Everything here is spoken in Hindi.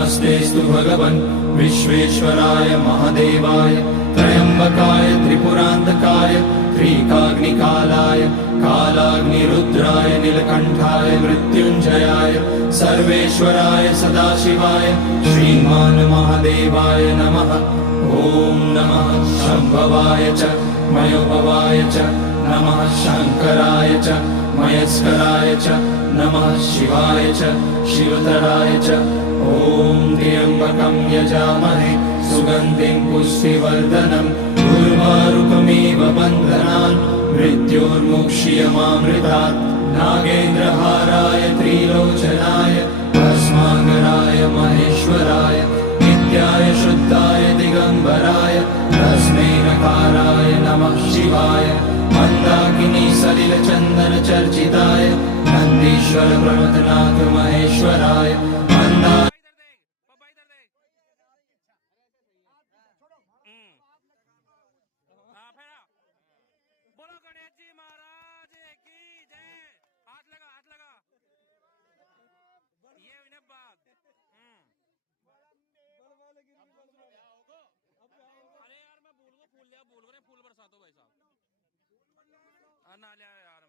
नमस्तेस्तु भगवन् विश्वेश्वराय महादेवाय त्र्यम्बकाय त्रिपुरान्तकाय त्रिकाग्निकालाय कालाग्निरुद्राय नीलकण्ठाय मृत्युञ्जयाय सर्वेश्वराय सदाशिवाय श्रीमान् महादेवाय नमः। ॐ नमः शम्भवाय च मयोभवाय च नमः शङ्कराय च मयस्कराय च नमः शिवाय च शिवतराय च। ॐ त्र्यम्बकं यजामहे सुगन्धिं पुष्टिवर्धनम् उर्वारुकमिव बन्धनान् मृत्योर्मुक्ष्यमामृतात्। नागेन्द्रहाराय त्रिलोचनाय भस्माङ्गराय महेश्वराय नित्याय शुद्धाय दिगम्बराय तस्मै नकाराय नमः शिवाय। मन्दाकिनी सलिल चन्दन चर्चिताय नन्दीश्वर प्रमथनाथ महेश्वराय बोलो गणेश जी महाराज की जय। हाथ लगा हाथ लगा ये विनय बात। अरे यार मैं भूल गया फूल बरसा दो भाई साहब। ना लिया यार।